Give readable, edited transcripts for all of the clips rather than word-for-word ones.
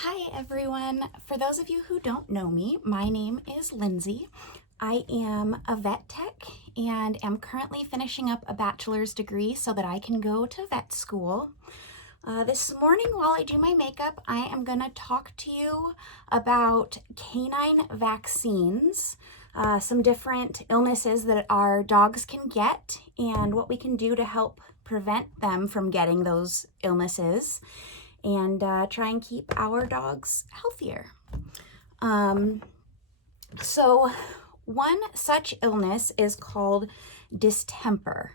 Hi everyone. For those of you who don't know me, my name is Lindsay. I am a vet tech and am currently finishing up a bachelor's degree so that I can go to vet school. This morning while I do my makeup, I am going to talk to you about canine vaccines, some different illnesses that our dogs can get and what we can do to help prevent them from getting those illnesses and try and keep our dogs healthier. So one such illness is called distemper,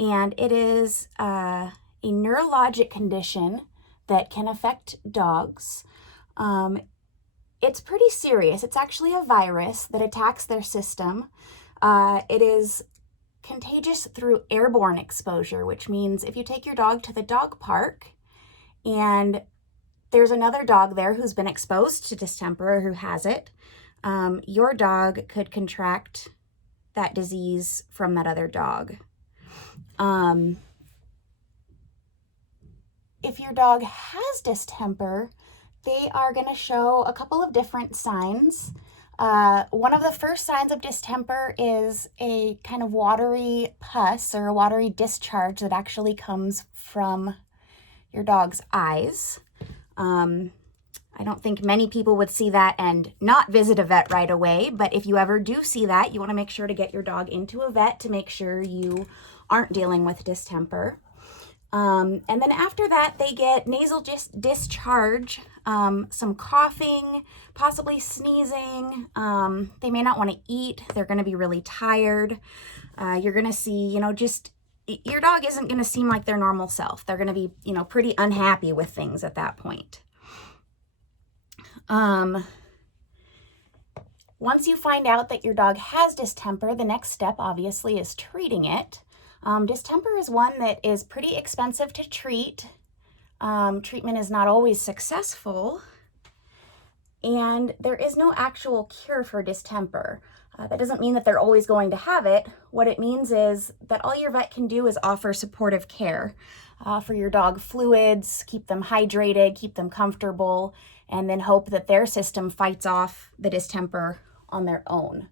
and it is a neurologic condition that can affect dogs. It's pretty serious. It's actually a virus that attacks their system. It is contagious through airborne exposure, which means if you take your dog to the dog park and there's another dog there who's been exposed to distemper or who has it, your dog could contract that disease from that other dog. If your dog has distemper, they are going to show a couple of different signs. One of the first signs of distemper is a kind of watery pus or a watery discharge that actually comes from your dog's eyes. I don't think many people would see that and not visit a vet right away, but if you ever do see that, you want to make sure to get your dog into a vet to make sure you aren't dealing with distemper. And then after that, they get nasal discharge, some coughing, possibly sneezing. They may not want to eat. They're going to be really tired. You're going to see, just your dog isn't going to seem like their normal self. They're going to be, pretty unhappy with things at that point. Once you find out that your dog has distemper, the next step obviously is treating it. Distemper is one that is pretty expensive to treat. Treatment is not always successful, and there is no actual cure for distemper. That doesn't mean that they're always going to have it. What it means is that all your vet can do is offer supportive care for your dog, fluids, keep them hydrated, keep them comfortable, and then hope that their system fights off the distemper on their own.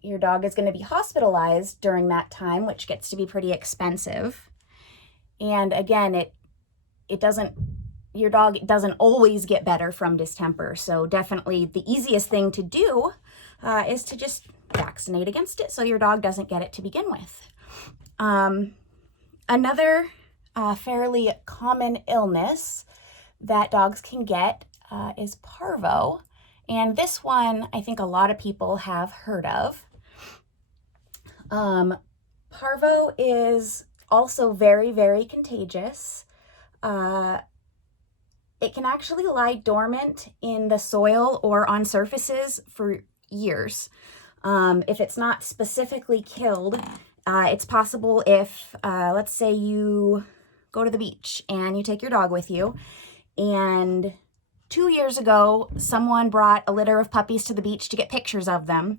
Your dog is going to be hospitalized during that time, which gets to be pretty expensive. And again, your dog doesn't always get better from distemper. So definitely the easiest thing to do is to just vaccinate against it so your dog doesn't get it to begin with. Another fairly common illness that dogs can get is parvo. And this one, I think a lot of people have heard of. Parvo is also very, very contagious. It can actually lie dormant in the soil or on surfaces for years. If it's not specifically killed, it's possible if, let's say you go to the beach and you take your dog with you, and 2 years ago, someone brought a litter of puppies to the beach to get pictures of them,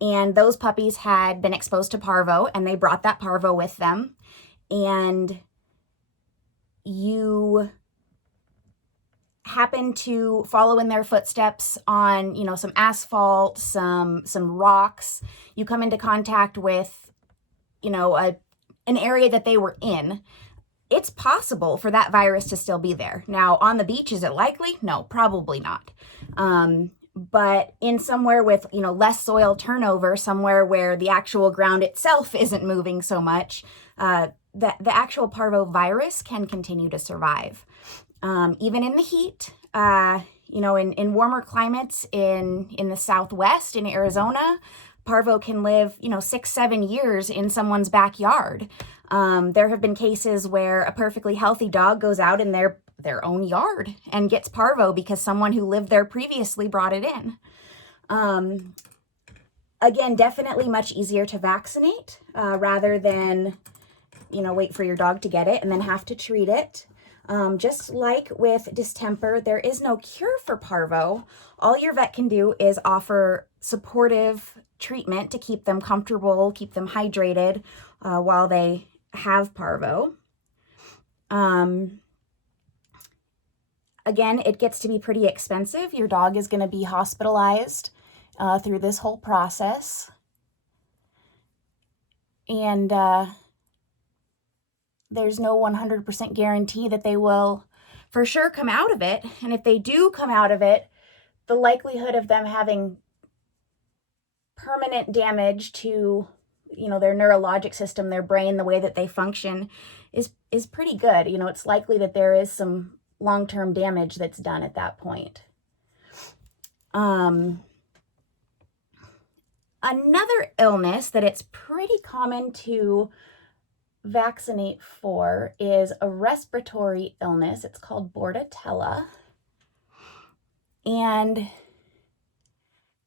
and those puppies had been exposed to parvo, and they brought that parvo with them, and you happen to follow in their footsteps on, some asphalt, some rocks. You come into contact with, an area that they were in. It's possible for that virus to still be there. Now, on the beach, is it likely? No, probably not. But in somewhere with, less soil turnover, somewhere where the actual ground itself isn't moving so much, the actual parvo virus can continue to survive. Even in the heat, in warmer climates in the Southwest, in Arizona, parvo can live, 6-7 years in someone's backyard. There have been cases where a perfectly healthy dog goes out in their own yard and gets parvo because someone who lived there previously brought it in. Again, definitely much easier to vaccinate rather than, wait for your dog to get it and then have to treat it. Just like with distemper, there is no cure for parvo. All your vet can do is offer supportive treatment to keep them comfortable, keep them hydrated while they have parvo. Again, it gets to be pretty expensive. Your dog is going to be hospitalized through this whole process. And there's no 100% guarantee that they will for sure come out of it. And if they do come out of it, the likelihood of them having permanent damage to, their neurologic system, their brain, the way that they function is pretty good. It's likely that there is some long-term damage that's done at that point. Another illness that it's pretty common to vaccinate for is a respiratory illness. It's called Bordetella. And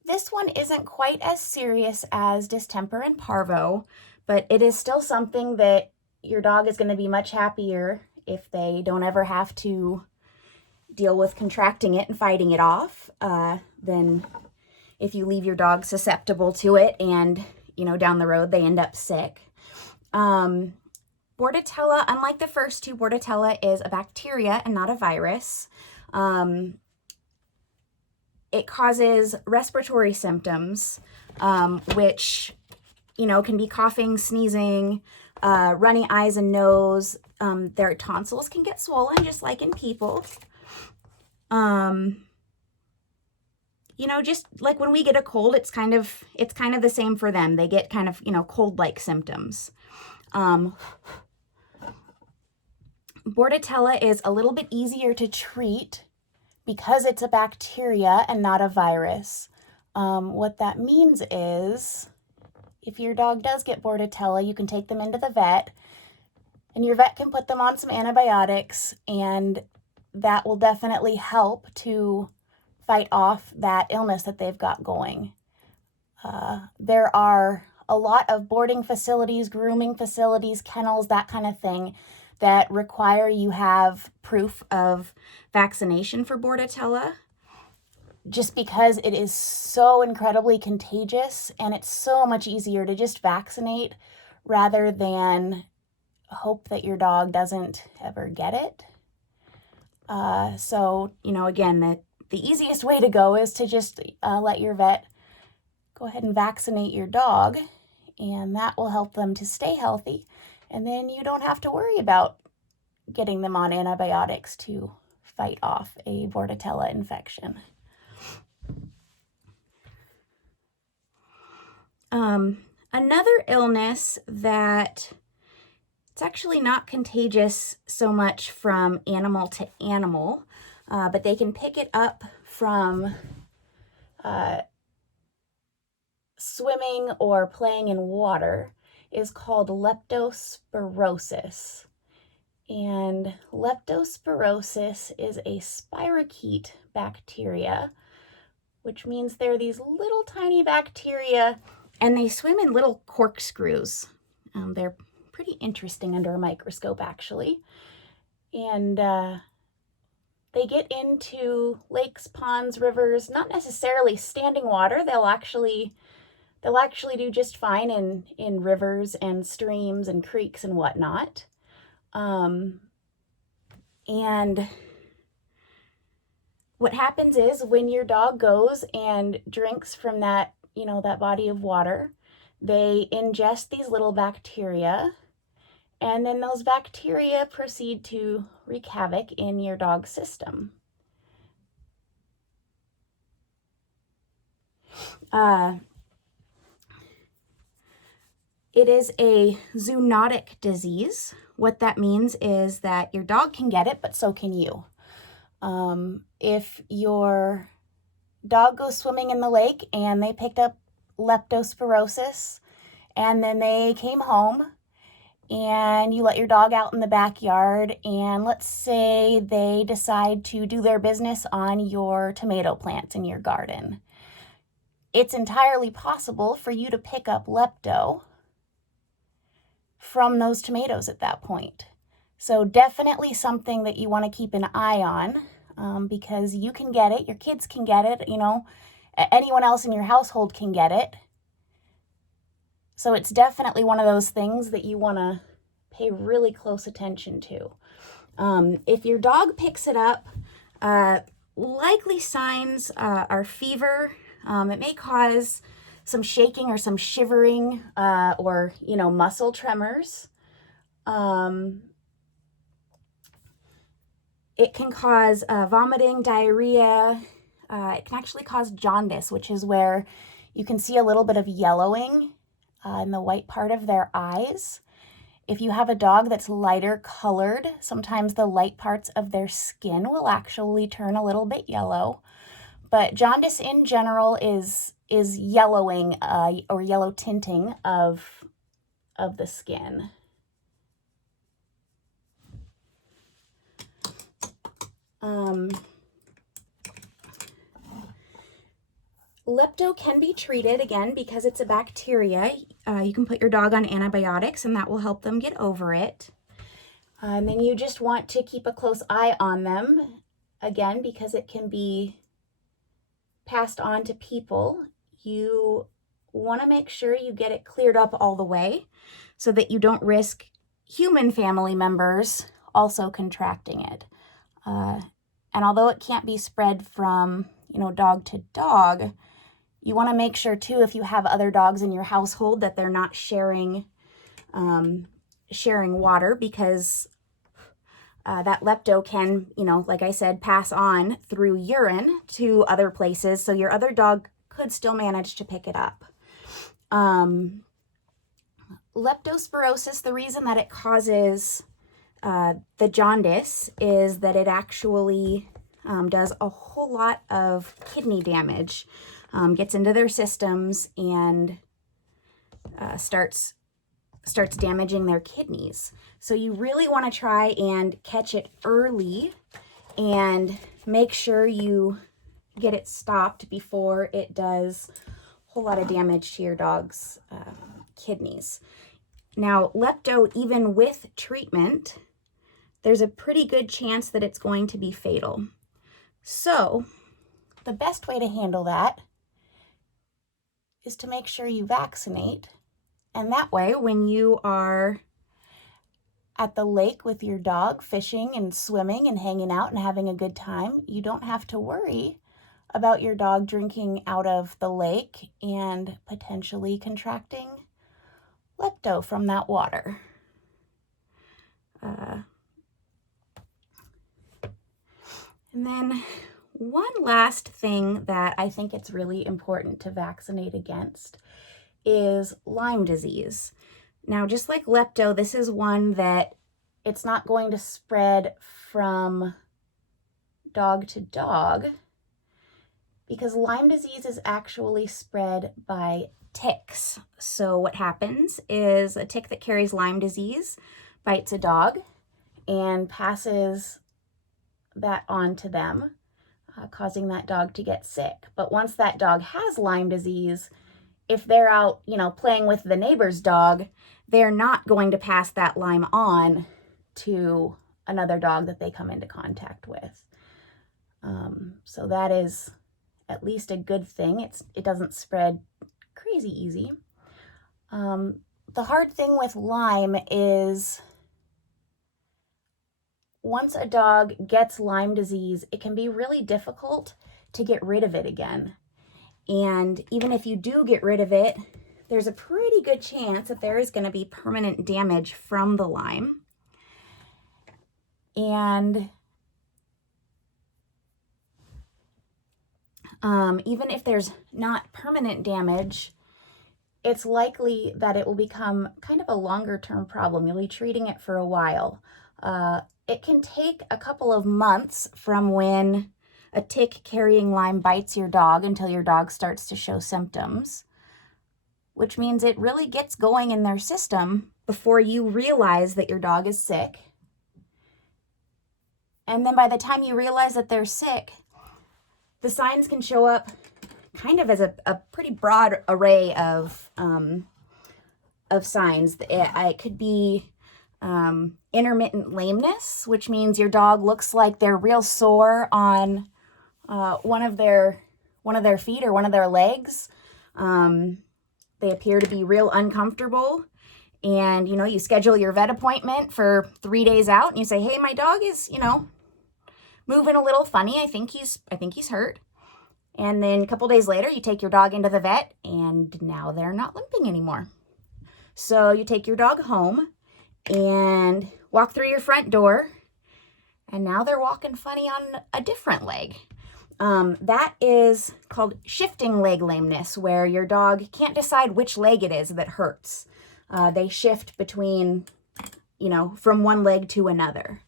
this one isn't quite as serious as distemper and parvo, but it is still something that your dog is going to be much happier if they don't ever have to deal with contracting it and fighting it off than if you leave your dog susceptible to it and, down the road they end up sick. Bordetella, unlike the first two, Bordetella is a bacteria and not a virus. It causes respiratory symptoms, which, can be coughing, sneezing, runny eyes and nose. Their tonsils can get swollen just like in people. Just like when we get a cold, it's kind of the same for them. They get kind of, cold-like symptoms. Bordetella is a little bit easier to treat because it's a bacteria and not a virus. What that means is if your dog does get Bordetella, you can take them into the vet and your vet can put them on some antibiotics, and that will definitely help to fight off that illness that they've got going. There are a lot of boarding facilities, grooming facilities, kennels, that kind of thing that require you have proof of vaccination for Bordetella, just because it is so incredibly contagious and it's so much easier to just vaccinate rather than hope that your dog doesn't ever get it. So, again, the easiest way to go is to just let your vet go ahead and vaccinate your dog, and that will help them to stay healthy. And then you don't have to worry about getting them on antibiotics to fight off a Bordetella infection. Another illness that it's actually not contagious so much from animal to animal, but they can pick it up from swimming or playing in water, is called leptospirosis. And leptospirosis is a spirochete bacteria, which means they're these little tiny bacteria, and they swim in little corkscrews. They're pretty interesting under a microscope, actually. And they get into lakes, ponds, rivers, not necessarily standing water. They'll actually do just fine in rivers and streams and creeks and whatnot. And what happens is when your dog goes and drinks from that body of water, they ingest these little bacteria, and then those bacteria proceed to wreak havoc in your dog's system. It is a zoonotic disease. What that means is that your dog can get it, but so can you. If your dog goes swimming in the lake and they picked up leptospirosis, and then they came home and you let your dog out in the backyard, and let's say they decide to do their business on your tomato plants in your garden, it's entirely possible for you to pick up lepto from those tomatoes at that point. So definitely something that you want to keep an eye on, because you can get it, your kids can get it, anyone else in your household can get it. So it's definitely one of those things that you want to pay really close attention to. If your dog picks it up, Likely signs are fever. It may cause some shaking or some shivering or, muscle tremors. It can cause vomiting, diarrhea. It can actually cause jaundice, which is where you can see a little bit of yellowing in the white part of their eyes. If you have a dog that's lighter colored, sometimes the light parts of their skin will actually turn a little bit yellow. But jaundice in general is yellowing or yellow tinting of the skin. Lepto can be treated, again, because it's a bacteria. You can put your dog on antibiotics and that will help them get over it. And then you just want to keep a close eye on them, again, because it can be passed on to people. You want to make sure you get it cleared up all the way so that you don't risk human family members also contracting it. And although it can't be spread from, dog to dog, you want to make sure too, if you have other dogs in your household, that they're not sharing water, because that lepto can, like I said, pass on through urine to other places. So your other dog could still manage to pick it up. Leptospirosis, the reason that it causes the jaundice is that it actually does a whole lot of kidney damage, gets into their systems and starts damaging their kidneys. So you really want to try and catch it early and make sure you get it stopped before it does a whole lot of damage to your dog's kidneys. Now, lepto, even with treatment, there's a pretty good chance that it's going to be fatal. So the best way to handle that is to make sure you vaccinate. And that way, when you are at the lake with your dog, fishing and swimming and hanging out and having a good time, you don't have to worry about your dog drinking out of the lake and potentially contracting lepto from that water. And then one last thing that I think it's really important to vaccinate against is Lyme disease. Now, just like lepto, this is one that it's not going to spread from dog to dog, because Lyme disease is actually spread by ticks. So what happens is a tick that carries Lyme disease bites a dog and passes that on to them, causing that dog to get sick. But once that dog has Lyme disease, if they're out, playing with the neighbor's dog, they're not going to pass that Lyme on to another dog that they come into contact with. So that is at least a good thing. It doesn't spread crazy easy. The hard thing with Lyme is once a dog gets Lyme disease, it can be really difficult to get rid of it again. And even if you do get rid of it, there's a pretty good chance that there is going to be permanent damage from the Lyme. And even if there's not permanent damage, it's likely that it will become kind of a longer term problem. You'll be treating it for a while. It can take a couple of months from when a tick carrying Lyme bites your dog until your dog starts to show symptoms, which means it really gets going in their system before you realize that your dog is sick. And then by the time you realize that they're sick, the signs can show up kind of as a pretty broad array of signs. It could be intermittent lameness, which means your dog looks like they're real sore on one of their feet or one of their legs. They appear to be real uncomfortable. And, you schedule your vet appointment for 3 days out and you say, hey, my dog is, moving a little funny. I think he's hurt. And then a couple days later, you take your dog into the vet, and now they're not limping anymore. So you take your dog home and walk through your front door, and now they're walking funny on a different leg. That is called shifting leg lameness, where your dog can't decide which leg it is that hurts. They shift between, from one leg to another.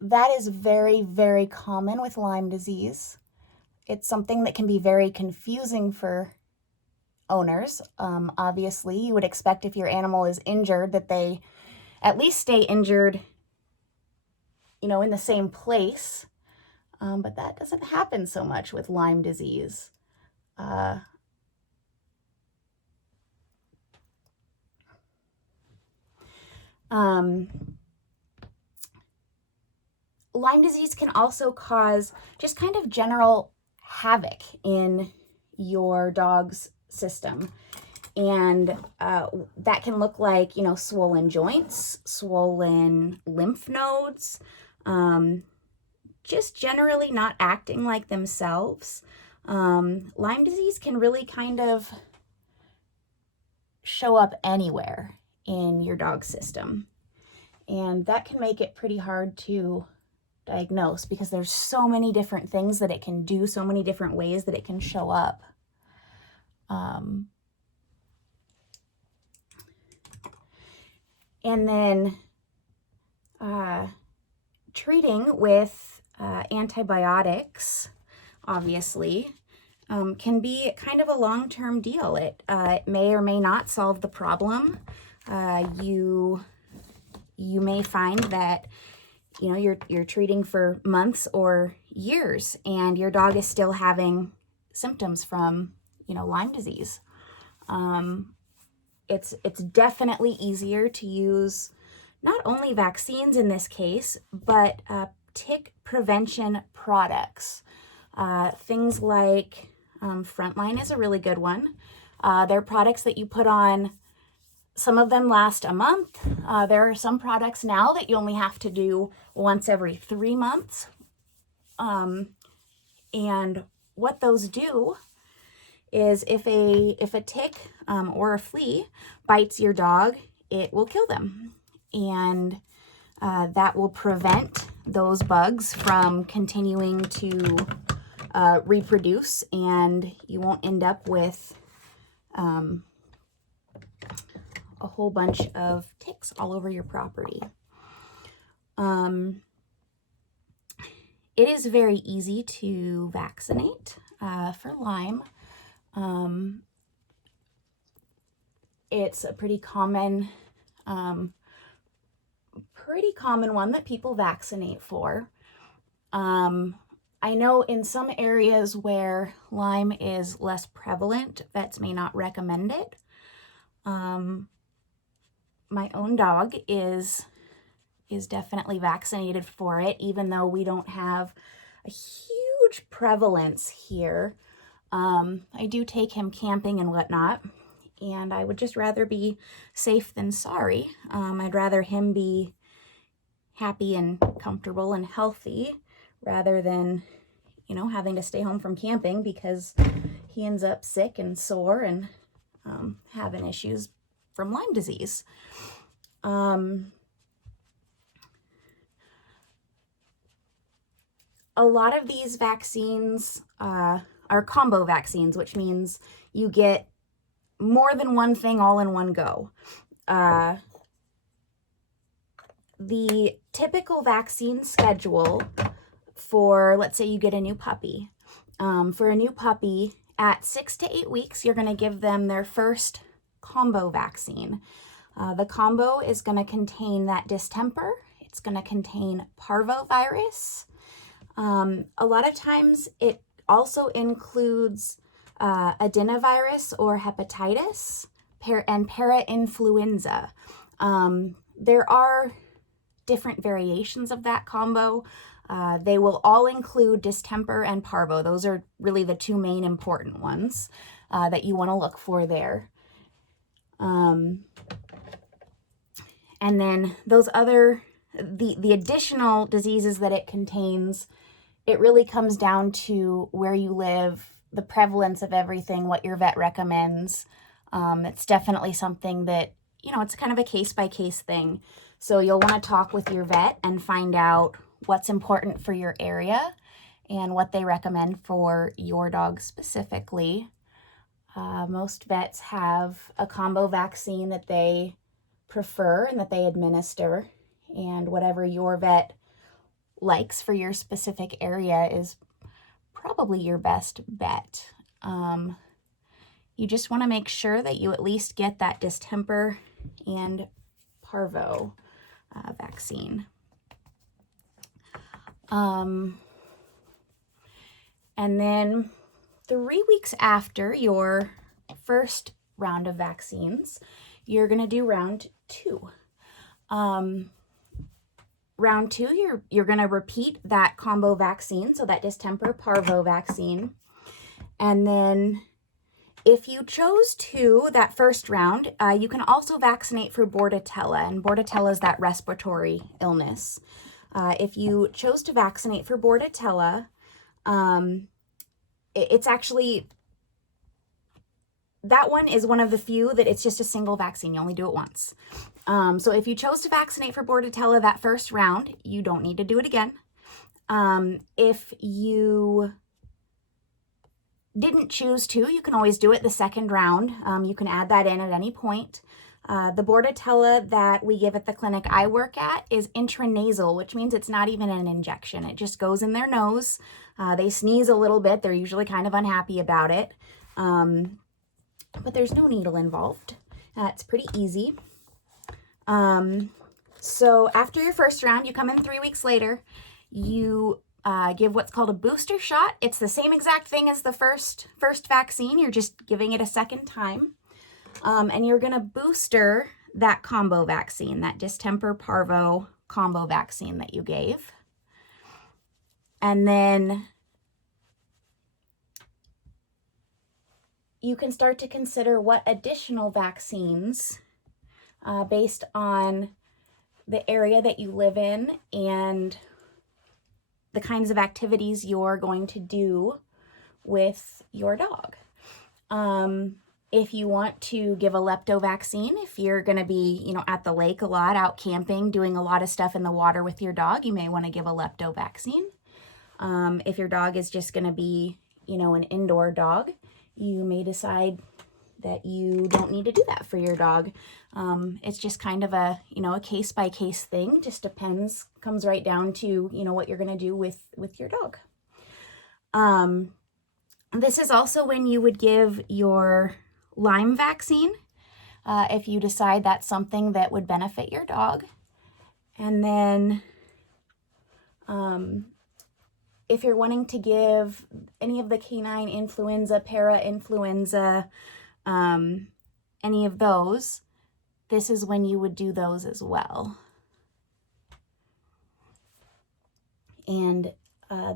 That is very, very common with Lyme disease. It's something that can be very confusing for owners. Obviously, you would expect if your animal is injured that they at least stay injured, in the same place. But that doesn't happen so much with Lyme disease. Lyme disease can also cause just kind of general havoc in your dog's system. And that can look like, swollen joints, swollen lymph nodes, just generally not acting like themselves. Lyme disease can really kind of show up anywhere in your dog's system. And that can make it pretty hard to diagnose because there's so many different things that it can do, so many different ways that it can show up. And then treating with antibiotics, obviously, can be kind of a long-term deal. It may or may not solve the problem. You may find that you're treating for months or years and your dog is still having symptoms from Lyme disease. It's definitely easier to use not only vaccines in this case, but tick prevention products. Things like Frontline is a really good one. They're products that you put on. Some of them last a month. There are some products now that you only have to do once every 3 months. And what those do is if a tick or a flea bites your dog, it will kill them. And that will prevent those bugs from continuing to reproduce, and you won't end up with a whole bunch of ticks all over your property. It is very easy to vaccinate for Lyme. It's a pretty common one that people vaccinate for. I know in some areas where Lyme is less prevalent, vets may not recommend it. My own dog is definitely vaccinated for it, even though we don't have a huge prevalence here. I do take him camping and whatnot, and I would just rather be safe than sorry. I'd rather him be happy and comfortable and healthy rather than, having to stay home from camping because he ends up sick and sore and having issues from Lyme disease. A lot of these vaccines are combo vaccines, which means you get more than one thing all in one go. The typical vaccine schedule for, let's say you get a new puppy. For a new puppy, at 6 to 8 weeks, you're going to give them their first combo vaccine. The combo is going to contain that distemper. It's going to contain parvovirus. A lot of times it also includes adenovirus or hepatitis and parainfluenza. There are different variations of that combo. They will all include distemper and parvo. Those are really the two main important ones that you want to look for there. And then those other the additional diseases that it contains, it really comes down to where you live, the prevalence of everything, what your vet recommends. It's definitely something that, it's kind of a case-by-case thing. So you'll want to talk with your vet and find out what's important for your area and what they recommend for your dog specifically. Most vets have a combo vaccine that they prefer and that they administer, and whatever your vet likes for your specific area is probably your best bet. You just want to make sure that you at least get that distemper and parvo vaccine. And then 3 weeks after your first round of vaccines, you're going to do round 2. Round 2, you're going to repeat that combo vaccine, so that distemper parvo vaccine. And then if you chose to, that first round, you can also vaccinate for Bordetella, and Bordetella is that respiratory illness. If you chose to vaccinate for Bordetella, it's actually, that one is one of the few that it's just a single vaccine. You only do it once. So if you chose to vaccinate for Bordetella that first round, you don't need to do it again. If you didn't choose to, you can always do it the second round. You can add that in at any point. The Bordetella that we give at the clinic I work at is intranasal, which means it's not even an injection. It just goes in their nose. They sneeze a little bit. They're usually kind of unhappy about it. But there's no needle involved. It's pretty easy. So after your first round, you come in 3 weeks later, you give what's called a booster shot. It's the same exact thing as the first vaccine. You're just giving it a second time. And you're going to booster that combo vaccine, that distemper parvo combo vaccine that you gave. And then you can start to consider what additional vaccines, based on the area that you live in and the kinds of activities you're going to do with your dog. If you want to give a lepto vaccine, if you're going to be, at the lake a lot, out camping, doing a lot of stuff in the water with your dog, you may want to give a lepto vaccine. If your dog is just going to be, an indoor dog, you may decide that you don't need to do that for your dog. It's just kind of a case-by-case thing. Just depends, comes right down to, what you're going to do with your dog. This is also when you would give your Lyme vaccine, if you decide that's something that would benefit your dog. And then if you're wanting to give any of the canine influenza, para-influenza, any of those, this is when you would do those as well. And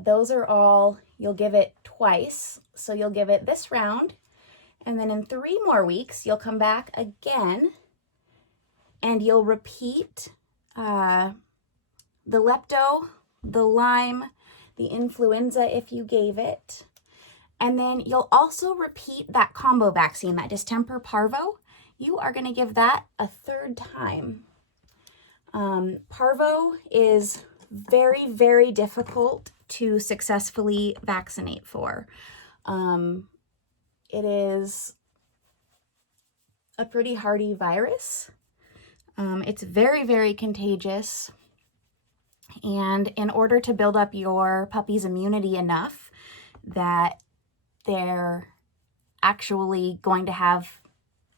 those are all, you'll give it twice. So you'll give it this round, and then in 3 more weeks, you'll come back again, and you'll repeat the lepto, the Lyme, the influenza if you gave it. And then you'll also repeat that combo vaccine, that distemper parvo. You are going to give that a 3rd time. Parvo is very, very difficult to successfully vaccinate for. It is a pretty hardy virus. It's very, very contagious. And in order to build up your puppy's immunity enough that they're actually going to have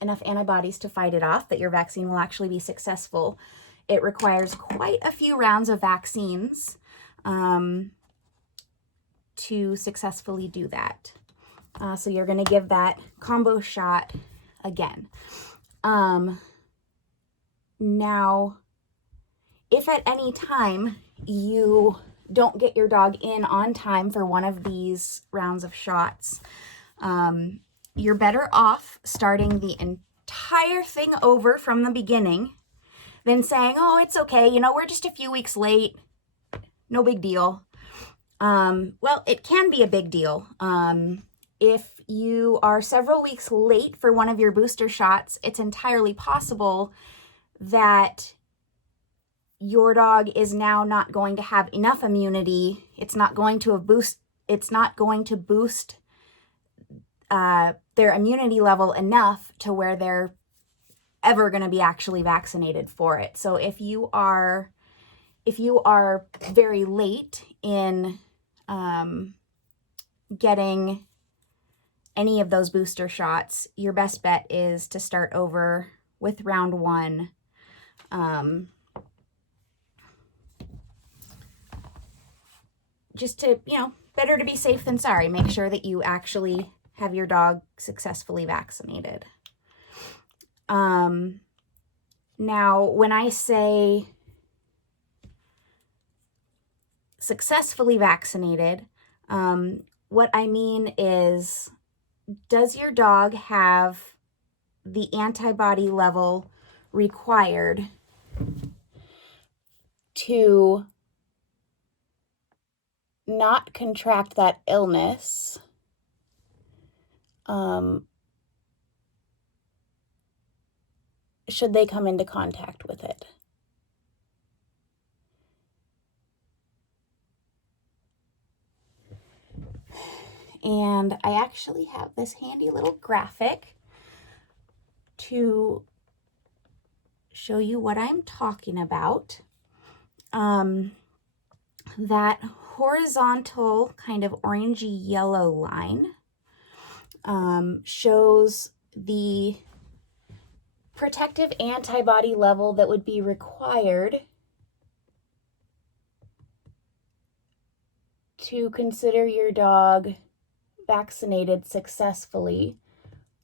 enough antibodies to fight it off, that your vaccine will actually be successful, it requires quite a few rounds of vaccines to successfully do that. So you're going to give that combo shot again. Now, if at any time you don't get your dog in on time for one of these rounds of shots, you're better off starting the entire thing over from the beginning than saying, oh, it's okay, you know, we're just a few weeks late, no big deal. Well, it can be a big deal. If you are several weeks late for one of your booster shots, it's entirely possible that your dog is now not going to have enough immunity. It's not going to boost their immunity level enough to where they're ever going to be actually vaccinated for it. So if you are very late in getting any of those booster shots, your best bet is to start over with round 1. Just to, you know, better to be safe than sorry. Make sure that you actually have your dog successfully vaccinated. Now, when I say successfully vaccinated, what I mean is, does your dog have the antibody level required to not contract that illness should they come into contact with it? And I actually have this handy little graphic to show you what I'm talking about. That horizontal kind of orangey yellow line shows the protective antibody level that would be required to consider your dog vaccinated successfully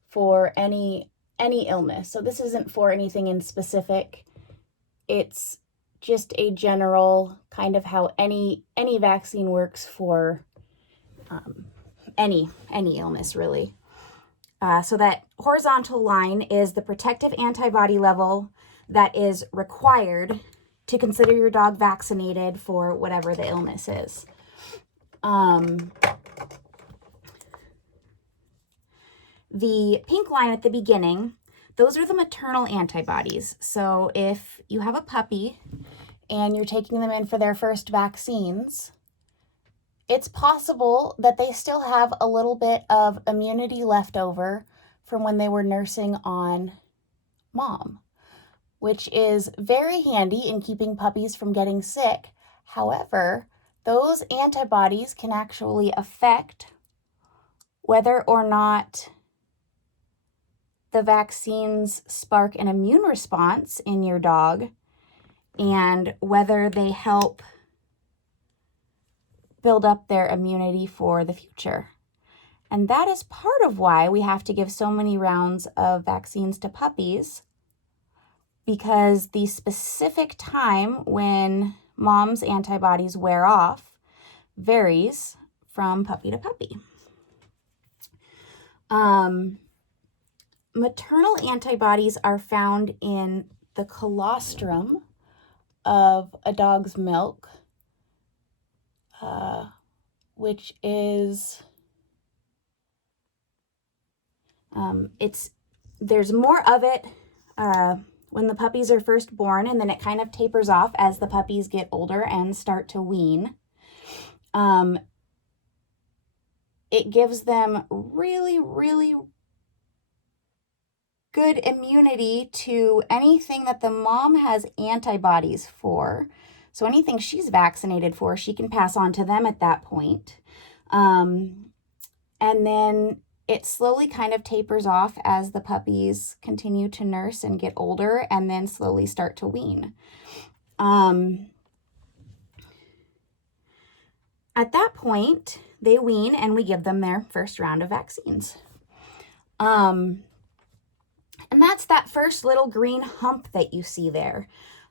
for any illness. So this isn't for anything in specific. It's just a general kind of how any vaccine works for any illness, really. So that horizontal line is the protective antibody level that is required to consider your dog vaccinated for whatever the illness is. The pink line at the beginning, those are the maternal antibodies. So if you have a puppy and you're taking them in for their first vaccines, it's possible that they still have a little bit of immunity left over from when they were nursing on mom, which is very handy in keeping puppies from getting sick. However, those antibodies can actually affect whether or not the vaccines spark an immune response in your dog and whether they help build up their immunity for the future. And that is part of why we have to give so many rounds of vaccines to puppies, because the specific time when mom's antibodies wear off varies from puppy to puppy. Maternal antibodies are found in the colostrum of a dog's milk, which is, there's more of it when the puppies are first born, and then it kind of tapers off as the puppies get older and start to wean. It gives them really, really good immunity to anything that the mom has antibodies for. So anything she's vaccinated for, she can pass on to them at that point. And then it slowly kind of tapers off as the puppies continue to nurse and get older and then slowly start to wean. At that point, they wean and we give them their first round of vaccines. And that's that first little green hump that you see there.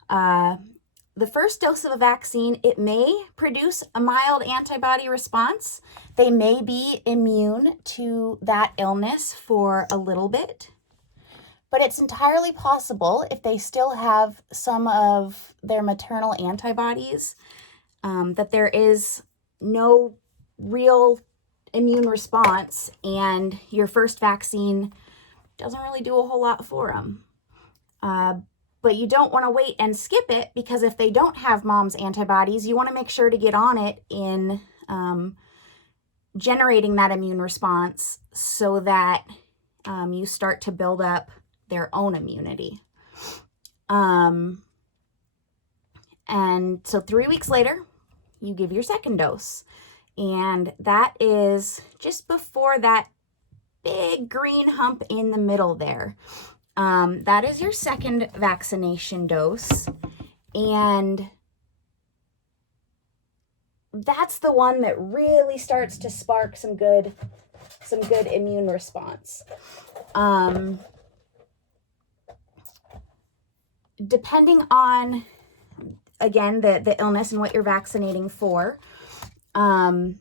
The first dose of a vaccine, it may produce a mild antibody response. They may be immune to that illness for a little bit. But it's entirely possible, if they still have some of their maternal antibodies, that there is no real immune response and your first vaccine doesn't really do a whole lot for them. But you don't want to wait and skip it, because if they don't have mom's antibodies, you want to make sure to get on it in generating that immune response so that you start to build up their own immunity. And so 3 weeks later, you give your second dose. And that is just before that big green hump in the middle there. That is your second vaccination dose. And that's the one that really starts to spark some good immune response. Depending on, again, the illness and what you're vaccinating for, that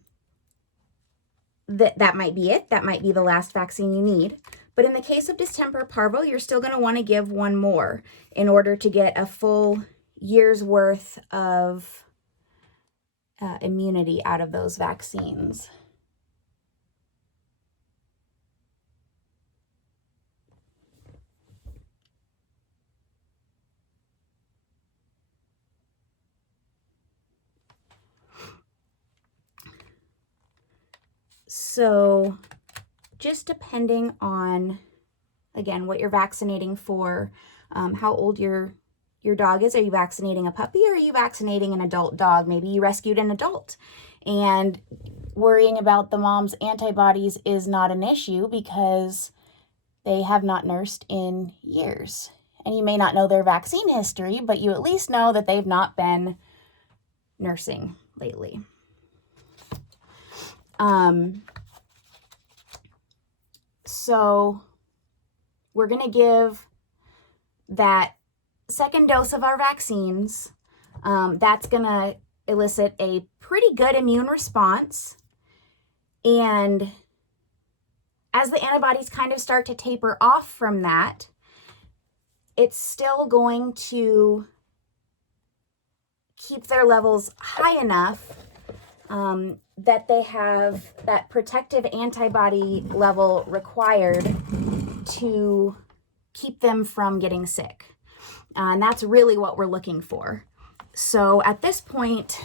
might be it. That might be the last vaccine you need. But in the case of distemper parvo, you're still going to want to give one more in order to get a full year's worth of immunity out of those vaccines. So just depending on, again, what you're vaccinating for, how old your dog is. Are you vaccinating a puppy or are you vaccinating an adult dog? Maybe you rescued an adult, and worrying about the mom's antibodies is not an issue because they have not nursed in years. And you may not know their vaccine history, but you at least know that they've not been nursing lately. So we're going to give that second dose of our vaccines. That's going to elicit a pretty good immune response. And as the antibodies kind of start to taper off from that, it's still going to keep their levels high enough that they have that protective antibody level required to keep them from getting sick. And that's really what we're looking for. So at this point,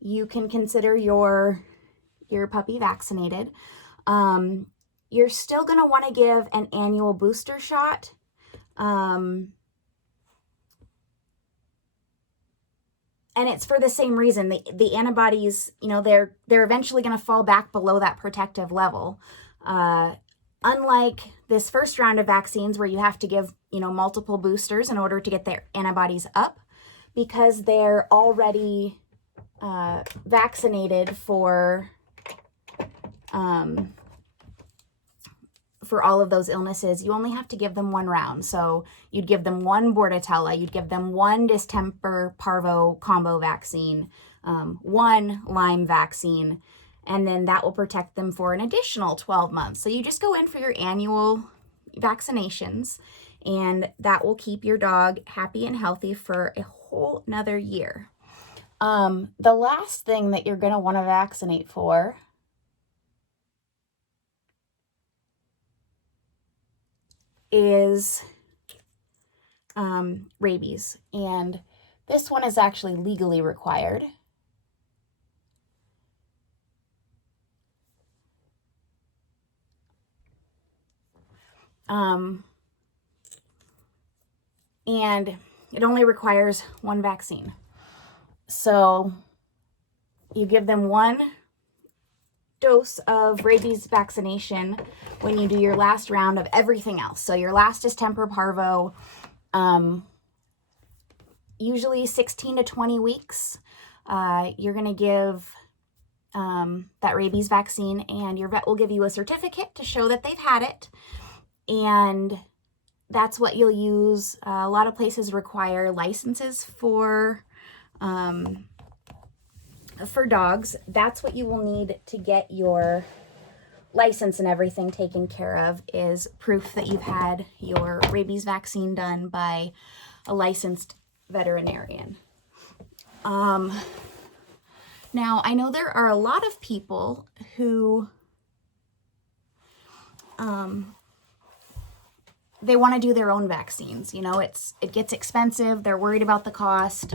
you can consider your puppy vaccinated. You're still going to want to give an annual booster shot. And it's for the same reason. The antibodies, they're eventually going to fall back below that protective level. Unlike this first round of vaccines where you have to give, multiple boosters in order to get their antibodies up, because they're already vaccinated for all of those illnesses. You only have to give them one round. So you'd give them one Bordetella, you'd give them one distemper parvo combo vaccine, one Lyme vaccine, and then that will protect them for an additional 12 months. So you just go in for your annual vaccinations, and that will keep your dog happy and healthy for a whole nother year. The last thing that you're going to want to vaccinate for is rabies, and this one is actually legally required. And it only requires one vaccine. So you give them one dose of rabies vaccination when you do your last round of everything else. So your last distemper parvo, usually 16 to 20 weeks, you're going to give that rabies vaccine, and your vet will give you a certificate to show that they've had it. And that's what you'll use. A lot of places require licenses for dogs. That's what you will need to get your license and everything taken care of is proof that you've had your rabies vaccine done by a licensed veterinarian. Now, I know there are a lot of people who they want to do their own vaccines. You know, it gets expensive. They're worried about the cost.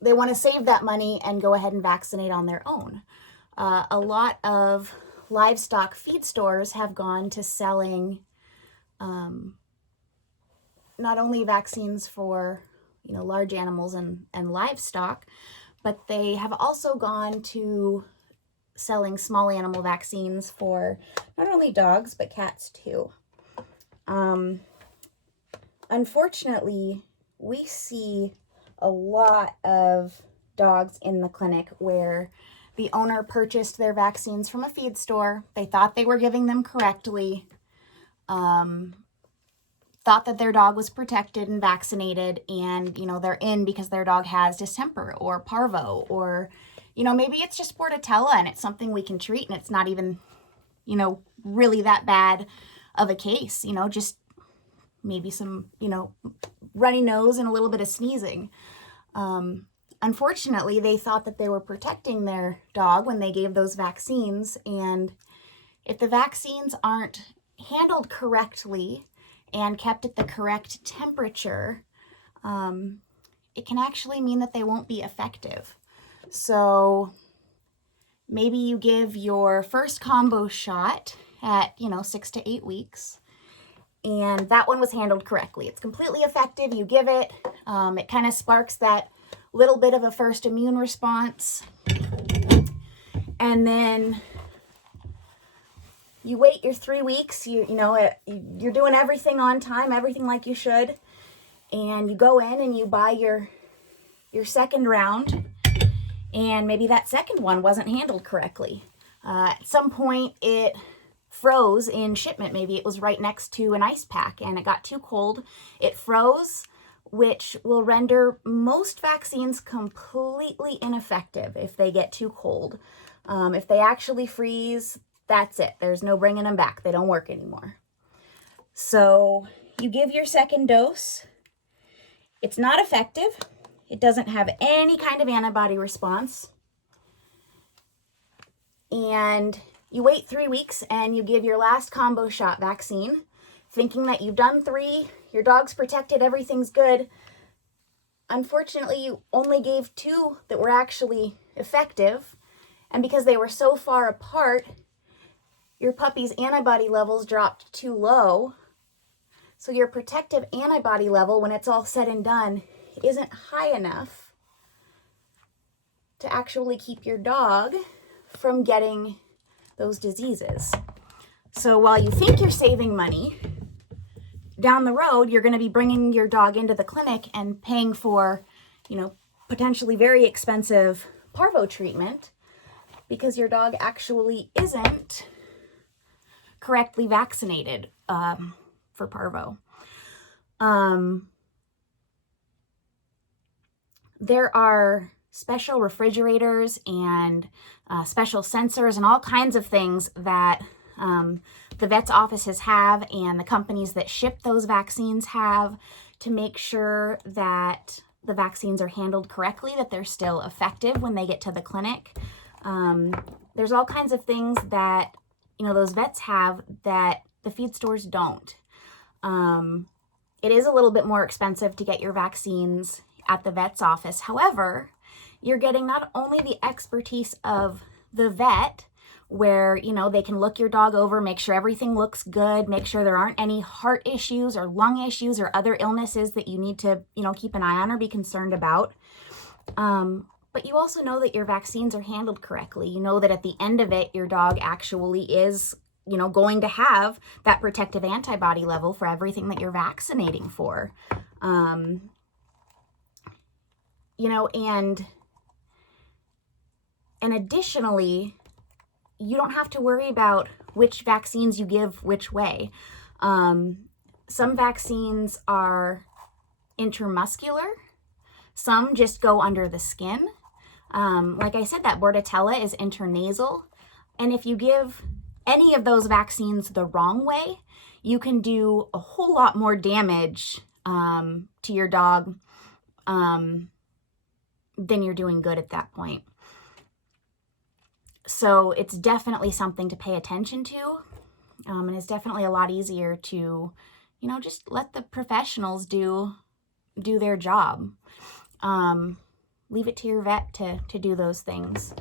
They want to save that money and go ahead and vaccinate on their own. A lot of livestock feed stores have gone to selling not only vaccines for, you know, large animals and livestock, but they have also gone to selling small animal vaccines for not only dogs, but cats too. Unfortunately, we see a lot of dogs in the clinic where the owner purchased their vaccines from a feed store. They thought they were giving them correctly, thought that their dog was protected and vaccinated, and, you know, they're in because their dog has distemper or parvo, or, you know, maybe it's just Bordetella and it's something we can treat and it's not even, you know, really that bad of a case, you know, just maybe some, you know, runny nose and a little bit of sneezing. Unfortunately, they thought that they were protecting their dog when they gave those vaccines, and if the vaccines aren't handled correctly and kept at the correct temperature, it can actually mean that they won't be effective. So maybe you give your first combo shot at, you know, 6 to 8 weeks, and that one was handled correctly. It's completely effective. You give it, it kind of sparks that little bit of a first immune response, and then you wait your 3 weeks. You're doing everything on time, everything like you should, and you go in and you buy your second round, and maybe that second one wasn't handled correctly. At some point it froze in shipment. Maybe it was right next to an ice pack and it got too cold. It froze, which will render most vaccines completely ineffective if they get too cold. If they actually freeze, that's it. There's no bringing them back. They don't work anymore. So you give your second dose. It's not effective. It doesn't have any kind of antibody response. And you wait 3 weeks and you give your last combo shot vaccine, thinking that you've done 3, your dog's protected, everything's good. Unfortunately, you only gave 2 that were actually effective, and because they were so far apart, your puppy's antibody levels dropped too low. So your protective antibody level, when it's all said and done, isn't high enough to actually keep your dog from getting those diseases. So while you think you're saving money, down the road, you're going to be bringing your dog into the clinic and paying for, you know, potentially very expensive parvo treatment because your dog actually isn't correctly vaccinated for parvo. There are special refrigerators and special sensors and all kinds of things that the vet's offices have and the companies that ship those vaccines have to make sure that the vaccines are handled correctly, that they're still effective when they get to the clinic. There's all kinds of things that, you know, those vets have that the feed stores don't. It is a little bit more expensive to get your vaccines at the vet's office. However, you're getting not only the expertise of the vet, where, you know, they can look your dog over, make sure everything looks good, make sure there aren't any heart issues or lung issues or other illnesses that you need to, you know, keep an eye on or be concerned about. But you also know that your vaccines are handled correctly. You know that at the end of it, your dog actually is, you know, going to have that protective antibody level for everything that you're vaccinating for. You know, and additionally, you don't have to worry about which vaccines you give which way. Some vaccines are intramuscular. Some just go under the skin. Like I said, that Bordetella is intranasal. And if you give any of those vaccines the wrong way, you can do a whole lot more damage to your dog than you're doing good at that point. So it's definitely something to pay attention to. And it's definitely a lot easier to, just let the professionals do their job. Leave it to your vet to do those things.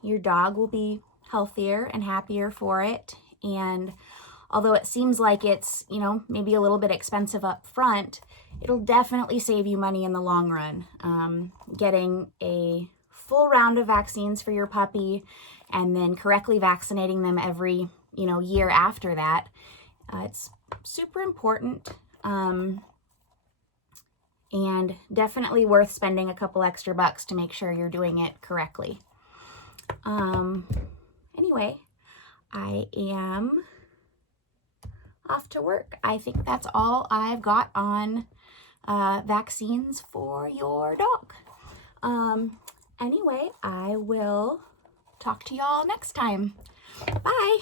Your dog will be healthier and happier for it. And although it seems like it's, maybe a little bit expensive up front, it'll definitely save you money in the long run. Getting a full round of vaccines for your puppy and then correctly vaccinating them every, year after that, it's super important. And definitely worth spending a couple extra bucks to make sure you're doing it correctly. Anyway, I am off to work. I think that's all I've got on vaccines for your dog. Anyway, I will talk to y'all next time. Bye.